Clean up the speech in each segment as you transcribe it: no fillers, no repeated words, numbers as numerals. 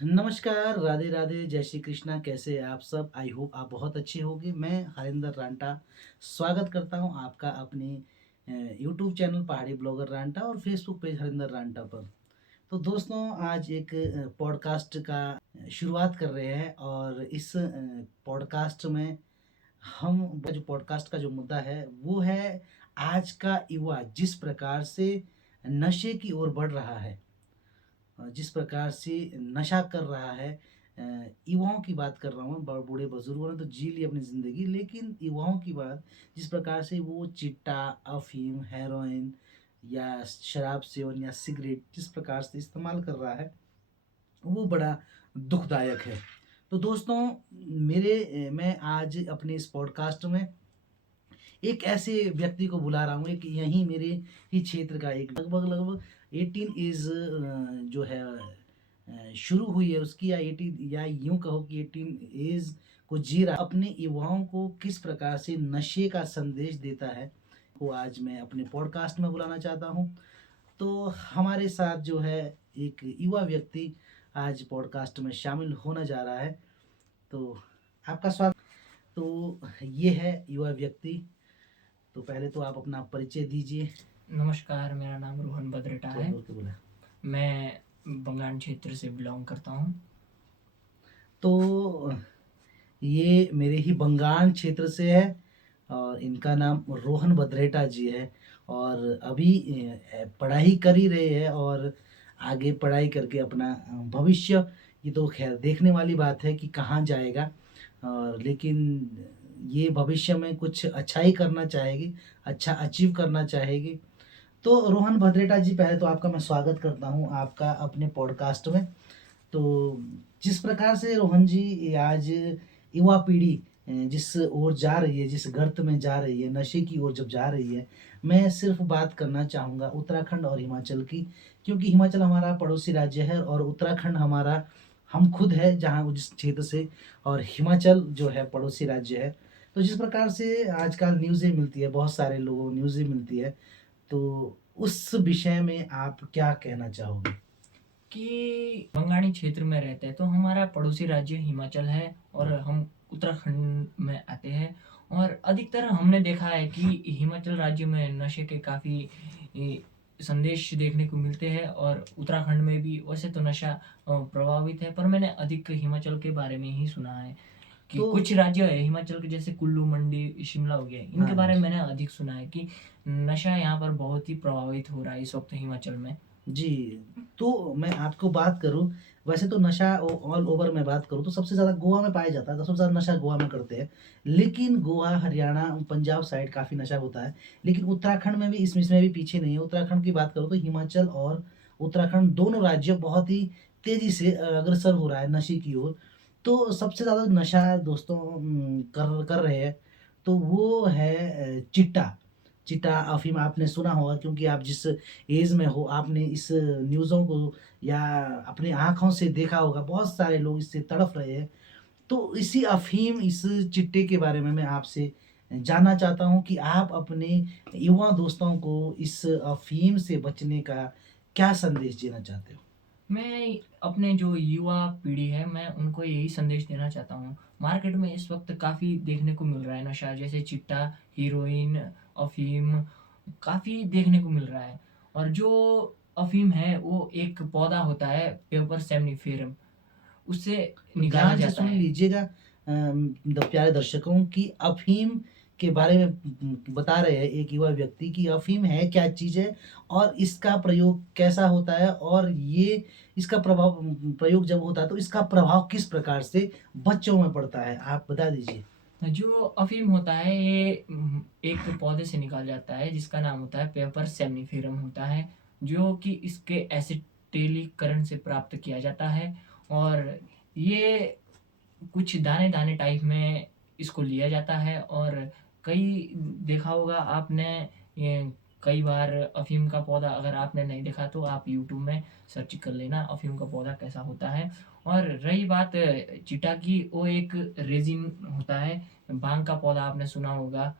नमस्कार, राधे राधे, जय श्री कृष्णा। कैसे हैं आप सब? आई होप आप बहुत अच्छे होंगे। मैं हरिंदर रांटा स्वागत करता हूं आपका अपने यूट्यूब चैनल पहाड़ी ब्लॉगर रांटा और फेसबुक पेज हरिंदर रांटा पर। तो दोस्तों, आज एक पॉडकास्ट का शुरुआत कर रहे हैं और इस पॉडकास्ट में हम जो पॉडकास्ट का जो मुद्दा है वो है आज का युवा जिस प्रकार से नशे की ओर बढ़ रहा है, जिस प्रकार से नशा कर रहा है। युवाओं की बात कर रहा हूँ, बूढ़े बुजुर्गों ने तो जी ली अपनी ज़िंदगी, लेकिन युवाओं की बात जिस प्रकार से वो चिट्टा, अफ़ीम, हेरोइन या शराब सेवन या सिगरेट जिस प्रकार से इस्तेमाल कर रहा है, वो बड़ा दुखदायक है। तो दोस्तों, मैं आज अपने इस पॉडकास्ट में एक ऐसे व्यक्ति को बुला रहा हूँ, एक यहीं मेरे ही क्षेत्र का एक लगभग 18 इज़ जो है शुरू हुई है उसकी, या 18 या यूँ कहो कि 18 एज को जी रहा, अपने युवाओं को किस प्रकार से नशे का संदेश देता है, वो आज मैं अपने पॉडकास्ट में बुलाना चाहता हूँ। तो हमारे साथ जो है एक युवा व्यक्ति आज पॉडकास्ट में शामिल होने जा रहा है। तो आपका स्वागत। तो ये है युवा व्यक्ति। तो पहले तो आप अपना परिचय दीजिए। नमस्कार, मेरा नाम रोहन बदरेटा थोड़ा है। जोर के बोला। मैं बंगाल क्षेत्र से बिलोंग करता हूँ। तो ये मेरे ही बंगाल क्षेत्र से है और इनका नाम रोहन बदरेटा जी है और अभी पढ़ाई कर ही रहे हैं और आगे पढ़ाई करके अपना भविष्य, ये तो खैर देखने वाली बात है कि कहाँ जाएगा, और लेकिन ये भविष्य में कुछ अच्छा ही करना चाहेगी, अच्छा अचीव करना चाहेगी। तो रोहन भद्रेटा जी, पहले तो आपका मैं स्वागत करता हूँ आपका अपने पॉडकास्ट में। तो जिस प्रकार से रोहन जी आज युवा पीढ़ी जिस ओर जा रही है, जिस गर्त में जा रही है, नशे की ओर जब जा रही है, मैं सिर्फ बात करना चाहूँगा उत्तराखंड और हिमाचल की, क्योंकि हिमाचल हमारा पड़ोसी राज्य है और उत्तराखंड हमारा हम खुद है जहाँ जिस क्षेत्र से, और हिमाचल जो है पड़ोसी राज्य है। तो जिस प्रकार से आजकल न्यूज़ें मिलती है, बहुत सारे लोगों न्यूज़ें मिलती है, तो उस विषय में आप क्या कहना चाहोगे? कि बंगाली क्षेत्र में रहते हैं तो हमारा पड़ोसी राज्य हिमाचल है और हम उत्तराखंड में आते हैं। और अधिकतर हमने देखा है कि हिमाचल राज्य में नशे के काफ़ी संदेश देखने को मिलते हैं और उत्तराखंड में भी वैसे तो नशा प्रभावित है, पर मैंने अधिक हिमाचल के बारे में ही सुना है कि तो कुछ राज्य है हिमाचल के, जैसे कुल्लू, मंडी, शिमला हो गया, इनके हाँ बारे में जी। मैंने अधिक सुना है कि नशा यहाँ पर बहुत ही प्रभावित हो रहा है इस वक्त हिमाचल में। जी, तो मैं आपको बात करूँ, वैसे तो नशा ऑल ओवर मैं बात करूँ तो सबसे ज़्यादा गोवा में पाया जाता है, तो सबसे ज़्यादा नशा गोवा में करते हैं। लेकिन गोवा, हरियाणा, पंजाब साइड काफ़ी नशा होता है। लेकिन उत्तराखंड में भी इसमें भी पीछे नहीं है। उत्तराखंड की बात करूँ तो हिमाचल और उत्तराखंड दोनों राज्य बहुत ही तेज़ी से अग्रसर हो रहा है नशे की ओर। तो सबसे ज़्यादा नशा दोस्तों कर कर रहे हैं, तो वो है चिट्टा। चिट्टा, अफ़ीम आपने सुना होगा, क्योंकि आप जिस एज में हो आपने इस न्यूज़ों को या अपनी आँखों से देखा होगा, बहुत सारे लोग इससे तड़फ रहे हैं। तो इसी अफ़ीम, इस चिट्टे के बारे में मैं आपसे जानना चाहता हूँ कि आप अपने युवा दोस्तों को इस अफ़ीम से बचने का क्या संदेश देना चाहते हो? मैं अपने जो युवा पीढ़ी है, मैं उनको यही संदेश देना चाहता हूँ। मार्केट में इस वक़्त काफ़ी देखने को मिल रहा है नशा, जैसे चिट्टा, हेरोइन, अफ़ीम, काफ़ी देखने को मिल रहा है। और जो अफ़ीम है वो एक पौधा होता है, पेपर सेमनीफेरम, उससे तो निकाला ध्यान से जाता सुन है। लीजिएगा प्यारे दर्शकों, की अफ़ीम के बारे में बता रहे हैं एक युवा व्यक्ति की अफ़ीम है क्या चीज़ है और इसका प्रयोग कैसा होता है, और ये इसका प्रयोग जब होता है तो इसका प्रभाव किस प्रकार से बच्चों में पड़ता है, आप बता दीजिए। जो अफ़ीम होता है ये एक पौधे से निकाला जाता है जिसका नाम होता है पेपर सेमनीफेरम होता है, जो कि इसके एसिटिलीकरण से प्राप्त किया जाता है। और ये कुछ दाने-दाने टाइप में इसको लिया जाता है। और कई देखा होगा आपने, ये कई बार अफ़ीम का पौधा अगर आपने नहीं देखा तो आप यूट्यूब में सर्च कर लेना अफ़ीम का पौधा कैसा होता है। और रही बात चिटा की, वो एक रेज़िन होता है, भांग का पौधा आपने सुना होगा,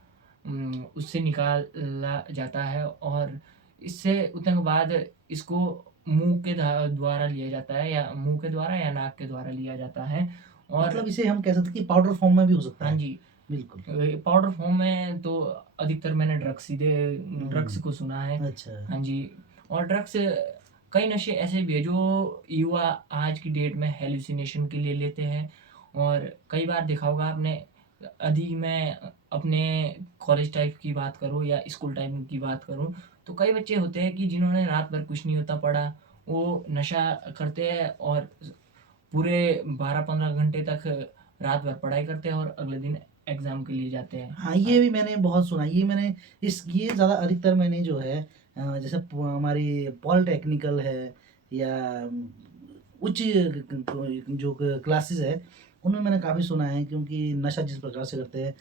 उससे निकाला जाता है। और इससे उतने के बाद इसको मुँह के द्वारा लिया जाता है, या मुँह के द्वारा या नाक के द्वारा लिया जाता है। और मतलब इसे हम कह सकते हैं कि पाउडर फॉर्म में भी हो सकता हाँ है। जी, बिल्कुल। पाउडर फॉर्म में तो अधिकतर मैंने ड्रग्स हुँ, को सुना है। अच्छा। हाँ जी, और ड्रग्स कई नशे ऐसे भी हैं जो युवा आज की डेट में हैलुसिनेशन के लिए लेते हैं। और कई बार देखा होगा आपने, यदि मैं अपने कॉलेज टाइप की बात करूँ या स्कूल टाइम की बात करूँ, तो कई बच्चे होते हैं कि जिन्होंने रात भर कुछ नहीं होता पढ़ा, वो नशा करते हैं और पूरे 12-15 घंटे तक रात भर पढ़ाई करते हैं और अगले दिन एग्ज़ाम के लिए जाते हैं। हाँ, ये भी मैंने बहुत सुना है। ये ज़्यादा अधिकतर मैंने जो है जैसे हमारी पॉलिटेक्निकल है या उच्च जो क्लासेस है, उनमें मैंने काफ़ी सुना है क्योंकि नशा जिस प्रकार से करते हैं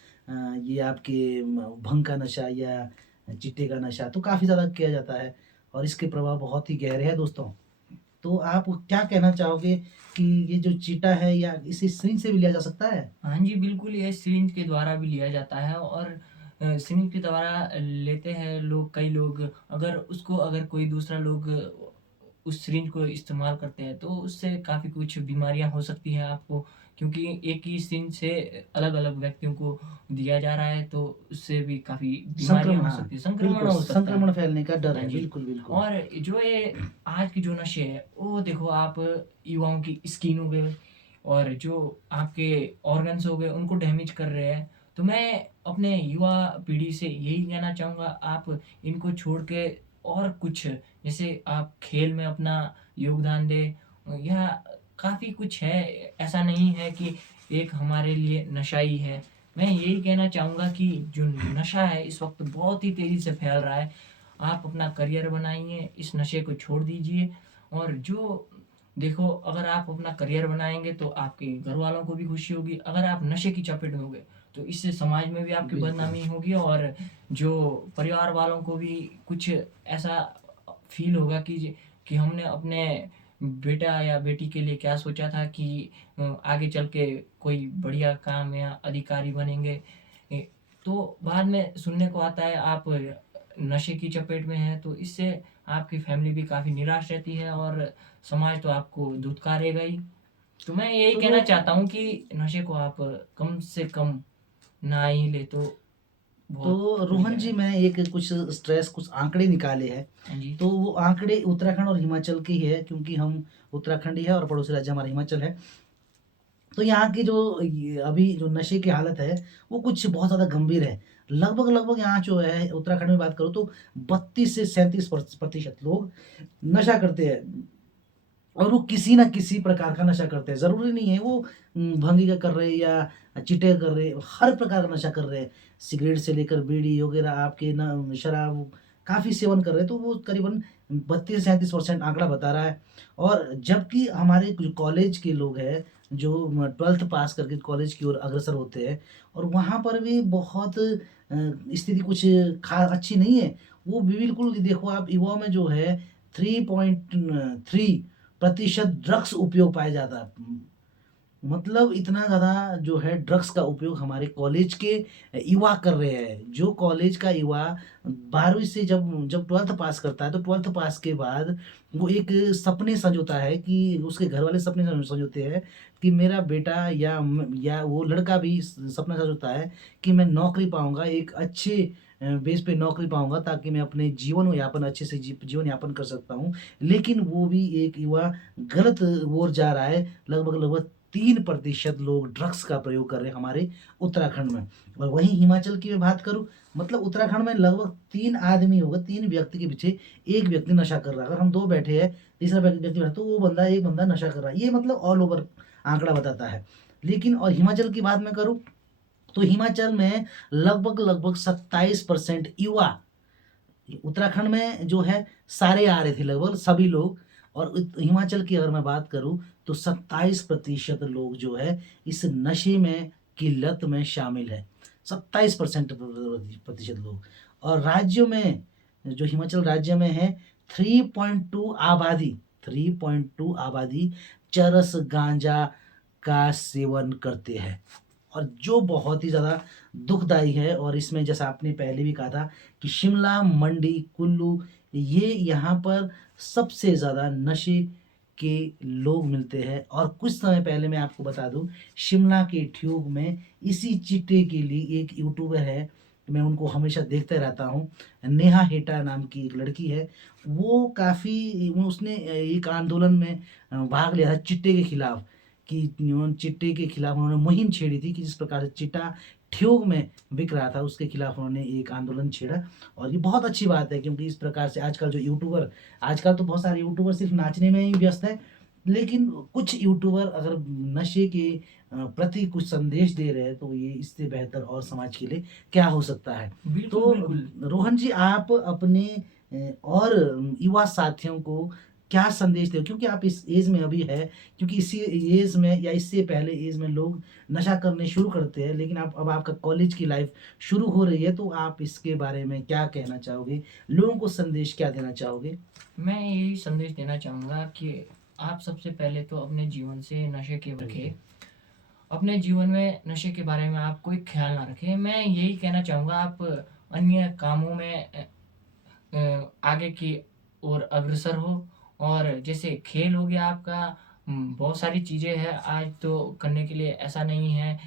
ये आपके भंग का नशा या चिट्टे का नशा तो काफ़ी ज़्यादा किया जाता है और इसके प्रभाव बहुत ही गहरे हैं दोस्तों। तो आप क्या कहना चाहोगे कि ये जो चीटा है या इसे सिरिंज से भी लिया जा सकता है? हाँ जी, बिल्कुल, ये सिरिंज के द्वारा भी लिया जाता है। और सिरिंज के द्वारा लेते हैं लोग, कई लोग। अगर कोई दूसरा लोग उस सिरिंज को इस्तेमाल करते हैं, तो उससे काफ़ी कुछ बीमारियाँ हो सकती हैं आपको, क्योंकि एक ही सिरिंज से अलग-अलग व्यक्तियों को दिया जा रहा है, तो उससे भी काफ़ी बीमारियाँ संक्रमण हो हाँ, सकती हैं, संक्रमण बिल्कुल हो सकता है। संक्रमण फैलने का डर हाँ है। जी। बिल्कुल, बिल्कुल। और जो ये आज के जो नशे हैं, वो देखो आप, युवाओं की स्किन हो गए और जो आपके ऑर्गन्स हो गए, उनको डैमेज कर रहे हैं। तो मैं अपने युवा पीढ़ी से यही कहना चाहूँगा, आप इनको छोड़ के और कुछ, जैसे आप खेल में अपना योगदान दें, या काफ़ी कुछ है, ऐसा नहीं है कि एक हमारे लिए नशा ही है। मैं यही कहना चाहूँगा कि जो नशा है इस वक़्त बहुत ही तेज़ी से फैल रहा है। आप अपना करियर बनाइए, इस नशे को छोड़ दीजिए। और जो देखो, अगर आप अपना करियर बनाएँगे तो आपके घरवालों को भी खुशी होगी। अगर आप नशे की चपेट में हो गए, तो इससे समाज में भी आपकी बिल्कुल। बदनामी होगी, और जो परिवार वालों को भी कुछ ऐसा फ़ील होगा कि हमने अपने बेटा या बेटी के लिए क्या सोचा था कि आगे चल के कोई बढ़िया काम या अधिकारी बनेंगे। ए, तो बाद में सुनने को आता है आप नशे की चपेट में हैं, तो इससे आपकी फैमिली भी काफ़ी निराश रहती है और समाज तो आपको धुतकारेगा ही। तो मैं यही तो कहना चाहता हूँ कि नशे को आप कम से कम ना ही लें तो बहुत रोहन बढ़िया जी है। मैंने एक कुछ आंकड़े निकाले हैं। हाँ जी। तो वो आंकड़े उत्तराखंड और हिमाचल के ही है क्योंकि हम उत्तराखंडी है और पड़ोसी राज्य हमारा हिमाचल है। तो यहाँ की जो ये अभी जो नशे की हालत है, वो कुछ बहुत ज़्यादा गंभीर है। लगभग यहाँ जो है उत्तराखंड में बात करूँ तो 32 से 37 प्रतिशत लोग नशा करते हैं। और वो किसी न किसी प्रकार का नशा करते हैं। ज़रूरी नहीं है वो भंगी का कर रहे हैं या चिट्टे का कर रहे हैं, हर प्रकार का नशा कर रहे हैं। सिगरेट से लेकर बीड़ी वगैरह आपके न शराब काफ़ी सेवन कर रहे हैं, तो वो करीबन 32 से 37% आंकड़ा बता रहा है। और जबकि हमारे जो कॉलेज के लोग हैं, जो 12th पास करके कॉलेज की ओर अग्रसर होते हैं और वहाँ पर भी बहुत स्थिति कुछ अच्छी नहीं है। वो भी बिल्कुल देखो आप युवाओं में जो है 3.3% ड्रग्स उपयोग पाया जाता है। मतलब इतना ज़्यादा जो है ड्रग्स का उपयोग हमारे कॉलेज के युवा कर रहे हैं। जो कॉलेज का युवा 12वीं से जब 12th पास करता है, तो 12th पास के बाद वो एक सपने संजोता है कि उसके घर वाले सपने संजोते हैं कि मेरा बेटा या वो लड़का भी सपना संजोता है कि मैं नौकरी पाऊँगा, एक अच्छे बेस पे नौकरी पाऊँगा ताकि मैं अपने जीवन यापन अच्छे से जीवन यापन कर सकता हूँ। लेकिन वो भी एक युवा गलत ओर जा रहा है। लगभग 3% लोग ड्रग्स का प्रयोग कर रहे हैं हमारे उत्तराखंड में। और वहीं हिमाचल की मैं बात करूँ, मतलब उत्तराखंड में लगभग 3 आदमी होगा, 3 व्यक्ति के पीछे 1 व्यक्ति नशा कर रहा है। अगर हम 2 बैठे हैं, तीसरा व्यक्ति बैठा है, तो वो बंदा 1 बंदा नशा कर रहा है। ये मतलब ऑल ओवर आंकड़ा बताता है। लेकिन और हिमाचल की बात मैं करूँ, तो हिमाचल में लगभग 27% युवा उत्तराखंड में जो है सारे आ रहे थे लगभग सभी लोग। और हिमाचल की अगर मैं बात करूं तो 27% लोग जो है इस नशे में की लत में शामिल है। 27% लोग। और राज्यों में जो हिमाचल राज्य में है 3.2 आबादी 3.2 आबादी चरस गांजा का सेवन करते हैं। और जो बहुत ही ज़्यादा दुखदाई है और इसमें जैसा आपने पहले भी कहा था कि शिमला, मंडी, कुल्लू ये यहाँ पर सबसे ज़्यादा नशे के लोग मिलते हैं। और कुछ समय पहले मैं आपको बता दूँ, शिमला के ट्यूब में इसी चिट्टे के लिए एक यूट्यूबर है, मैं उनको हमेशा देखते रहता हूँ। नेहा हेटा नाम की एक लड़की है, वो काफ़ी वो उसने एक आंदोलन में भाग लिया था चिट्टे के खिलाफ, कि चिट्टे के खिलाफ उन्होंने मुहिम छेड़ी थी कि जिस प्रकार से चिट्टा ठियोग में बिक रहा था, उसके खिलाफ उन्होंने एक आंदोलन छेड़ा। और ये बहुत अच्छी बात है, क्योंकि इस प्रकार से आजकल जो यूट्यूबर, आजकल तो बहुत सारे यूट्यूबर सिर्फ नाचने में ही व्यस्त है, लेकिन कुछ यूट्यूबर अगर नशे के प्रति कुछ संदेश दे रहे हैं, तो ये इससे बेहतर और समाज के लिए क्या हो सकता है। बिल्कुल, तो बिल्कुल। रोहन जी, आप अपने और युवा साथियों को क्या संदेश दे, क्योंकि आप इस एज में अभी है, क्योंकि इसी एज में या इससे पहले एज में लोग नशा करने शुरू करते हैं, लेकिन आप अब आपका कॉलेज की लाइफ शुरू हो रही है, तो आप इसके बारे में क्या कहना चाहोगे? लोगों को संदेश क्या देना चाहोगे? मैं यही संदेश देना चाहूँगा कि आप सबसे पहले तो अपने जीवन से नशे के रखें। अपने जीवन में नशे के बारे में आप कोई ख़्याल ना रखें। मैं यही कहना चाहूँगा, आप अन्य कामों में आगे की ओर अग्रसर हो। और जैसे खेल हो गया आपका, बहुत सारी चीज़ें हैं आज तो करने के लिए, ऐसा नहीं है।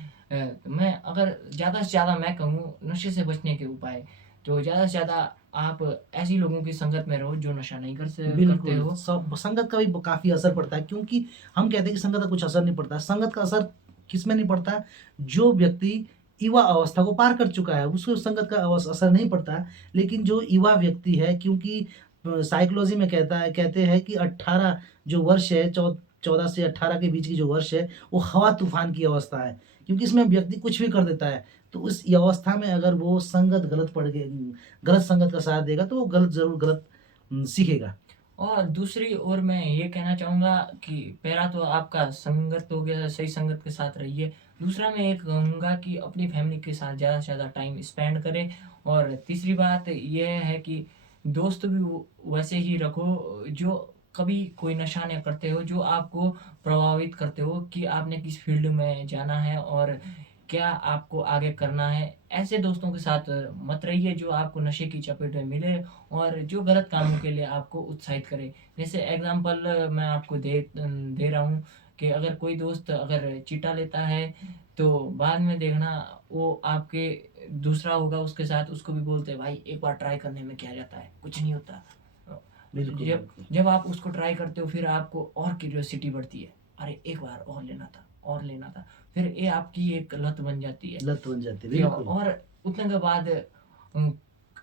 मैं अगर ज़्यादा से ज़्यादा मैं कहूँ नशे से बचने के उपाय, तो ज़्यादा से ज़्यादा आप ऐसी लोगों की संगत में रहो जो नशा नहीं करते बिल्कुल, हो। सब संगत का भी काफ़ी असर पड़ता है, क्योंकि हम कहते हैं कि संगत का कुछ असर नहीं पड़ता। संगत का असर किसमें नहीं पड़ता? जो व्यक्ति युवा अवस्था को पार कर चुका है, उसको संगत का असर नहीं पड़ता। लेकिन जो युवा व्यक्ति है, क्योंकि साइकोलॉजी में कहते हैं कि 18 जो वर्ष है, 14 से 18 के बीच की जो वर्ष है, वो हवा-तूफ़ान की अवस्था है, क्योंकि इसमें व्यक्ति कुछ भी कर देता है। तो उस अवस्था में अगर वो संगत गलत संगत का साथ देगा, तो वो ज़रूर गलत सीखेगा। और दूसरी ओर मैं ये कहना चाहूँगा कि पहला तो आपका संगत हो गया, सही संगत के साथ रहिए। दूसरा मैं ये कहूँगा कि अपनी फैमिली के साथ ज़्यादा से ज़्यादा टाइम स्पेंड करें। और तीसरी बात ये है कि दोस्त भी वैसे ही रखो जो कभी कोई नशा नहीं करते हो, जो आपको प्रभावित करते हो कि आपने किस फील्ड में जाना है और क्या आपको आगे करना है। ऐसे दोस्तों के साथ मत रहिए जो आपको नशे की चपेट में मिले और जो गलत कामों के लिए आपको उत्साहित करे। जैसे एग्ज़ाम्पल मैं आपको दे रहा हूँ कि अगर कोई दोस्त अगर चिट्टा लेता है, तो बाद में देखना वो आपके दूसरा होगा उसके साथ, उसको भी बोलते हैं, "भाई एक बार ट्राई करने में क्या जाता है, कुछ नहीं होता।" अ, बिल्कुल, जब बिल्कुल। जब आप उसको ट्राई करते हो फिर आपको और क्यूरियोसिटी बढ़ती है। अरे! एक बार और लेना था, और लेना था। फिर ये आपकी एक लत बन जाती है। लत बन जाती है, कि बिल्कुल। और उतने के बाद उम,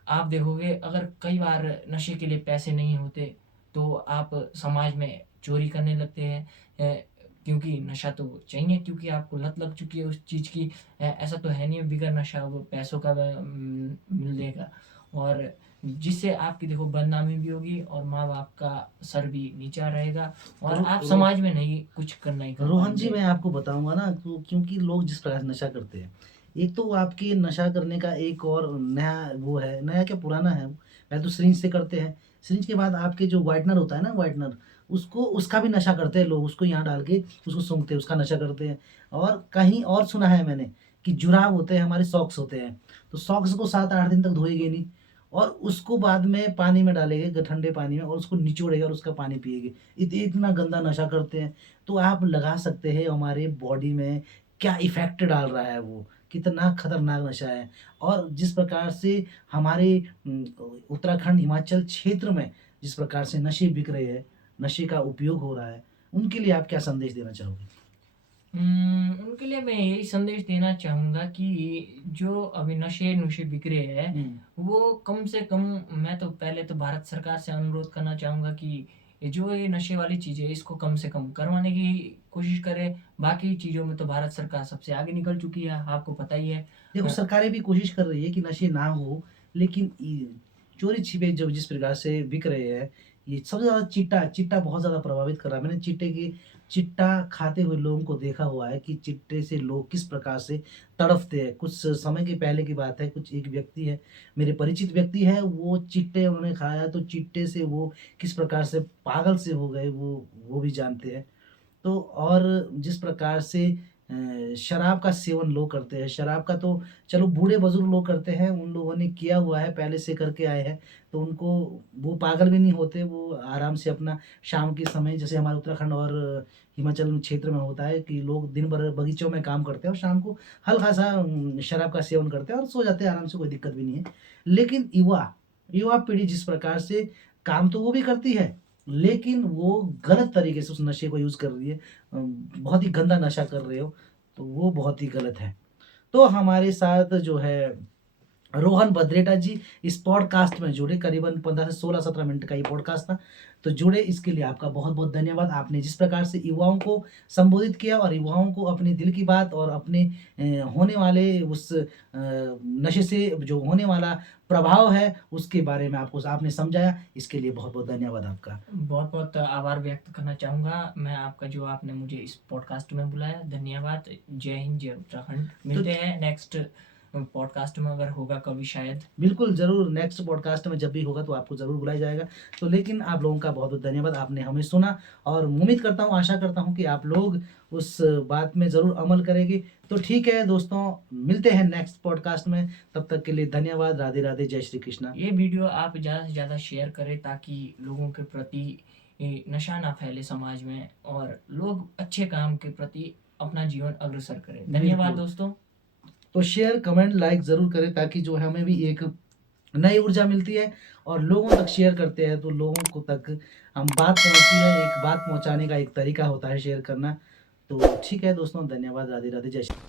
आप देखोगे अगर कई बार नशे के लिए पैसे नहीं होते, तो आप समाज में चोरी करने लगते हैं। क्योंकि नशा तो चाहिए, क्योंकि आपको लत लग चुकी है उस चीज़ की। ऐसा तो है नहीं बिगर नशा वो पैसों का मिल जाएगा। और जिससे आपकी देखो बदनामी भी होगी और माँ-बाप का सर भी नीचा रहेगा और रो आप रो समाज में नहीं कुछ करना ही कर रोहन जी, पाएँगे। मैं आपको बताऊँगा ना, तो क्योंकि लोग जिस प्रकार से नशा करते हैं, एक तो आपके नशा करने का एक और नया वो है, नया क्या पुराना है, पहले तो सिरिंज से करते हैं, सिरिंज के बाद आपके जो व्हाइटनर होता है ना, व्हाइटनर, उसको उसका भी नशा करते हैं लोग, उसको यहाँ डाल के उसको सूंघते हैं, उसका नशा करते हैं। और कहीं और सुना है मैंने कि जुराब होते हैं, हमारे सॉक्स होते हैं, तो सॉक्स को 7-8 दिन तक धोएँगे नहीं, और उसको बाद में पानी में डालेंगे, ठंडे पानी में, और उसको निचोड़ेंगे और उसका पानी पिएँगे। इतना गंदा नशा करते हैं। तो आप लगा सकते हैं हमारे बॉडी में क्या इफ़ेक्ट डाल रहा है वो, कितना खतरनाक नशा है। और जिस प्रकार से हमारे उत्तराखंड, हिमाचल क्षेत्र में जिस प्रकार से नशे बिक रहे हैं, नशे का उपयोग हो रहा है, उनके लिए आप क्या संदेश देना चाहोगे? उनके लिए मैं यही संदेश देना चाहूँगा कि जो अभी नशे-नुशे बिक रहे हैं, हुँ। वो कम से कम, मैं तो पहले तो भारत सरकार से अनुरोध करना चाहूँगा कि ये जो ये नशे वाली चीज़ें है, इसको कम से कम करवाने की कोशिश करे। बाकी चीज़ों में तो भारत सरकार सबसे आगे निकल चुकी है, आपको पता ही है। देखो, अ, सरकारें भी कोशिश कर रही है कि नशे ना हो, लेकिन चोरी-छिपे जो जिस प्रकार से बिक रहे हैं, ये सबसे ज़्यादा चिट्टा बहुत ज़्यादा प्रभावित कर रहा है। मैंने चिट्टा खाते हुए लोगों को देखा हुआ है कि चिट्टे से लोग किस प्रकार से तड़फते हैं। कुछ समय के पहले की बात है, कुछ एक व्यक्ति है, मेरे परिचित व्यक्ति है, वो चिट्टे उन्होंने खाया, तो चिट्टे से वो किस प्रकार से पागल से हो गए, वो भी जानते हैं। तो और जिस प्रकार से शराब का सेवन लोग करते हैं। शराब का तो चलो बूढ़े बुजुर्ग लोग करते हैं, उन लोगों ने किया हुआ है, पहले से करके आए हैं, तो उनको वो पागल भी नहीं होते, वो आराम से अपना शाम के समय जैसे हमारे उत्तराखंड और हिमाचल क्षेत्र में होता है कि लोग दिन भर बगीचों में काम करते हैं और शाम को हल्का सा शराब का सेवन करते हैं और सो जाते हैं आराम से, कोई दिक्कत भी नहीं है। लेकिन युवा पीढ़ी जिस प्रकार से काम तो वो भी करती है, लेकिन वो गलत तरीके से उस नशे को यूज़ कर रही है। बहुत ही गंदा नशा कर रहे हो, तो वो बहुत ही गलत है। तो हमारे साथ जो है रोहन बद्रेटा जी इस पॉडकास्ट में जुड़े, करीबन 15 से 16-17 मिनट का ये पॉडकास्ट था। तो जुड़े इसके लिए आपका बहुत-बहुत धन्यवाद। आपने जिस प्रकार से युवाओं को संबोधित किया और युवाओं को अपने दिल की बात और अपने होने वाले उस नशे से जो होने वाला प्रभाव है, उसके बारे में आपने समझाया, इसके लिए बहुत-बहुत धन्यवाद आपका। बहुत-बहुत आभार व्यक्त करना चाहूँगा मैं आपका, जो आपने मुझे इस पॉडकास्ट में बुलाया। धन्यवाद। जय हिंद, जय उत्तराखंड। मिलते हैं नेक्स्ट पॉडकास्ट में, अगर होगा कभी शायद। बिल्कुल, ज़रूर नेक्स्ट पॉडकास्ट में जब भी होगा तो आपको ज़रूर बुलाया जाएगा। तो लेकिन आप लोगों का बहुत-बहुत धन्यवाद, आपने हमें सुना और उम्मीद करता हूँ, आशा करता हूँ कि आप लोग उस बात में ज़रूर अमल करेंगे। तो ठीक है दोस्तों, मिलते हैं नेक्स्ट पॉडकास्ट में, तब तक के लिए धन्यवाद। राधे राधे, जय श्री कृष्णा। ये वीडियो आप ज़्यादा से ज़्यादा शेयर करें ताकि लोगों के प्रति नशा ना फैले समाज में और लोग अच्छे काम के प्रति अपना जीवन अग्रसर करें। धन्यवाद बिल्कुल। दोस्तों। तो शेयर, कमेंट, लाइक ज़रूर करें ताकि जो है हमें भी एक नई ऊर्जा मिलती है और लोगों तक शेयर करते हैं तो लोगों को तक हम बात पहुँचती है। एक बात पहुँचाने का एक तरीका होता है शेयर करना। तो ठीक है दोस्तों, धन्यवाद। राधे राधे, जय श्री